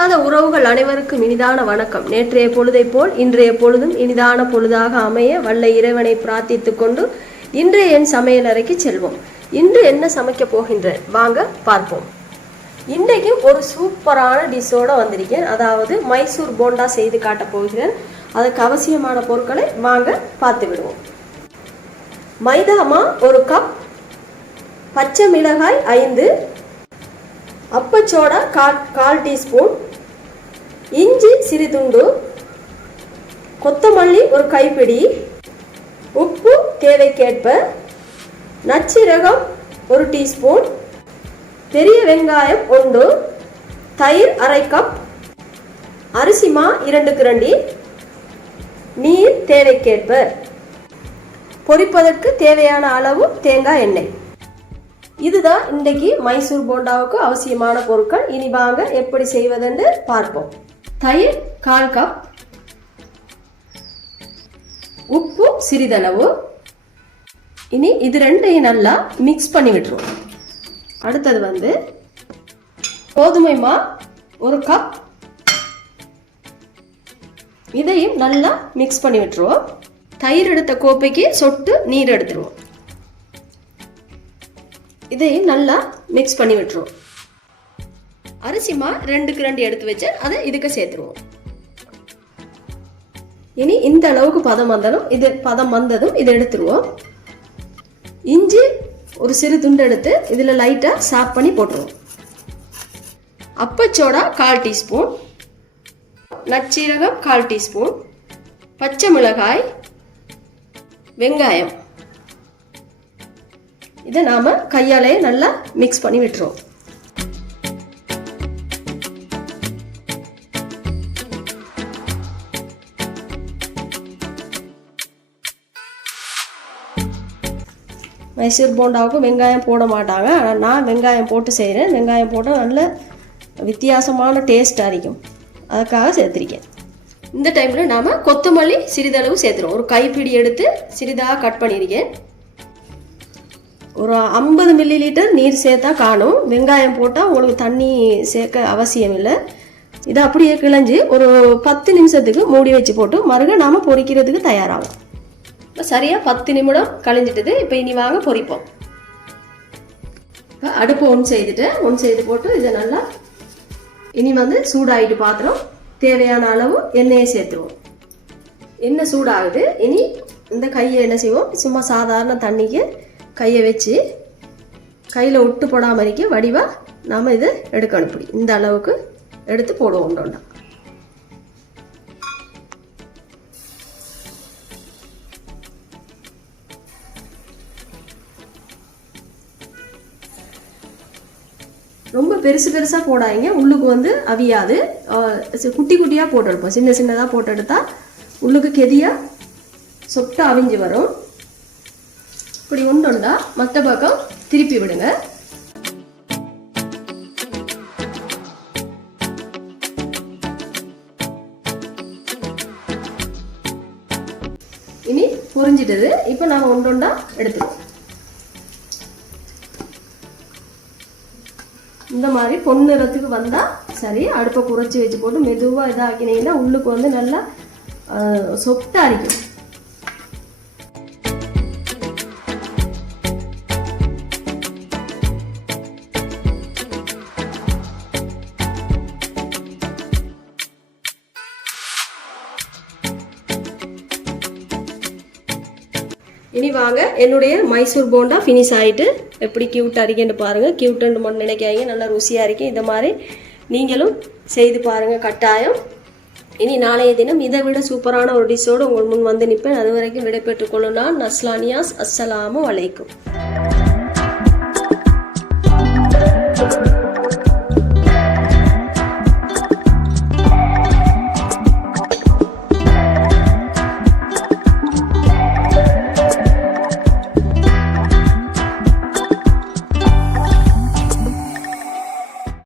பிரியாத உறவுகள் அனைவருக்கும் இனிதான வணக்கம். நேற்றைய பொழுதை போல் இன்றைய பொழுதும் இனிதான பொழுதாக அமைய வல்ல இறைவனை பிரார்த்தித்து கொண்டு இன்றைய என் சமையலறைக்கு செல்வோம். இன்று என்ன சமைக்க போகின்றேன் வாங்க பார்ப்போம். இன்றைக்கு ஒரு சூப்பரான டிஷ்ஷோட வந்திருக்கேன். அதாவது மைசூர் போண்டா செய்து காட்டப் போகிறேன். அதுக்கு அவசியமான பொருட்களை வாங்க பார்த்து விடுவோம். மைதா மா 1 கப், பச்சை மிளகாய் 5, அப்பச்சோடா 1/4 டீஸ்பூன், இஞ்சி சிறிதுண்டு, கொத்தமல்லி 1 கைப்பிடி, உப்பு தேவைக்கேற்ப, நச்சீரகம் 1 டீஸ்பூன், பெரிய வெங்காயம் 1, தயிர் 1/2 கப், அரிசி மா 2 கிரண்டி, நீர் தேவைக்கேற்ப, பொரிப்பதற்கு தேவையான அளவு தேங்காய் எண்ணெய். இதுதான் இன்றைக்கு மைசூர் போண்டாவுக்கு அவசியமான பொருட்கள். இனி வாங்க எப்படி செய்வதென்று பார்ப்போம். தயிர் 1/4 கப், உப்பு சிறிதளவு. இனி இது ரெண்டையும் நல்லா மிக்ஸ் பண்ணி விட்டுருவோம். அடுத்தது கோதுமை மா 1 கப், இதையும் நல்லா மிக்ஸ் பண்ணி விட்டுருவோம். தயிர் எடுத்த கோப்பைக்கு சொட்டு நீர் எடுத்துருவோம். இதையும் நல்லா மிக்ஸ் பண்ணி விட்டுருவோம். அரிசி மா 2 கிரண்டி எடுத்து வச்சு அதை இதுக்கு சேர்த்துருவோம். இனி இந்த அளவுக்கு பதம் வந்ததும் இதை எடுத்துருவோம். இஞ்சி ஒரு சிறு துண்டு எடுத்து இதில் லைட்டாக சாப் பண்ணி போட்டுருவோம். அப்பச்சோடா 1/4 டீஸ்பூன், நச்சீரகம் 1/4 டீஸ்பூன், பச்சை மிளகாய், வெங்காயம். இதை நாம கையாலே நல்லா மிக்ஸ் பண்ணி விட்டுருவோம். மைசூர் போண்டாவுக்கு வெங்காயம் போட மாட்டாங்க, ஆனால் நான் வெங்காயம் போட்டு செய்கிறேன். வெங்காயம் போட்டால் நல்ல வித்தியாசமான டேஸ்ட் இருக்கும், அதுக்காக சேர்த்துருக்கேன். இந்த டைமில் நாம் கொத்தமல்லி சிறிதளவு சேர்த்துருவோம். ஒரு கைப்பிடி எடுத்து சிறிதாக கட் பண்ணியிருக்கேன். ஒரு 50 மில்லிலிட்டர் நீர் சேர்த்தா காணும். வெங்காயம் போட்டால் உங்களுக்கு தண்ணி சேர்க்க அவசியம் இல்லை. இதை அப்படியே கிளஞ்சி ஒரு 10 நிமிஷத்துக்கு மூடி வச்சு போட்டு மறுக நாம் பொரிக்கிறதுக்கு தயாராகும். இப்போ சரியாக 10 நிமிடம் கழிஞ்சிட்டது. இப்போ இனி வாங்க பொரிப்போம். இப்போ அடுப்பு ஒன் செய்து போட்டு இதை நல்லா இனி சூடாகிட்டு பாத்திரம் தேவையான அளவு எண்ணெயை சேர்த்துருவோம். எண்ணெய் சூடாகுது. இனி இந்த கையை என்ன செய்வோம், சும்மா சாதாரண தண்ணிக்கு கையை வச்சு கையில் ஒட்டு போடாமல் இருக்க வடிவாக நாம் இதை எடுக்கணும். இப்படி இந்த அளவுக்கு எடுத்து போடுவோம். ஒன்றா ரொம்ப பெருசாக போடாதீங்க, உள்ளுக்கு அவியாது. குட்டி குட்டியாக போட்டு எடுப்போம். சின்னதாக போட்டு எடுத்தால் உள்ளுக்கு கெதியாக சொட்டை அவிஞ்சு வரும். இப்படி ஒன்றா மற்ற பக்கம் திருப்பி விடுங்க. இனி பொரிஞ்சிட்டது. இப்போ நாங்கள் ஒன்றொண்டா எடுத்துருவோம். இந்த மாதிரி பொன்னிறத்துக்கு வந்தால் சரி. அடுப்பை குறைச்சி வச்சு போட்டு மெதுவாக இதாக்கினீங்கன்னா உள்ளுக்கு நல்லா சொட்டா அரிக்கும். இனி வாங்க என்னுடைய மைசூர் போண்டா ஃபினிஷ் ஆகிட்டு எப்படி க்யூட்டாக இருக்கேன்னு பாருங்கள். க்யூட்டுன்னு மட்டும் நினைக்காதீங்க, நல்லா ருசியாக இருக்கும். இந்த மாதிரி நீங்களும் செய்து பாருங்கள் கட்டாயம். இனி நாளைய தினம் இதை விட சூப்பரான ஒரு டிஷ்ஷோடு உங்கள் முன் நிற்பேன். அது வரைக்கும் விடைபெற்றுக் கொள்ளும் நான் நஸ்லானியாஸ். அஸ்ஸலாமு அலைக்கும்.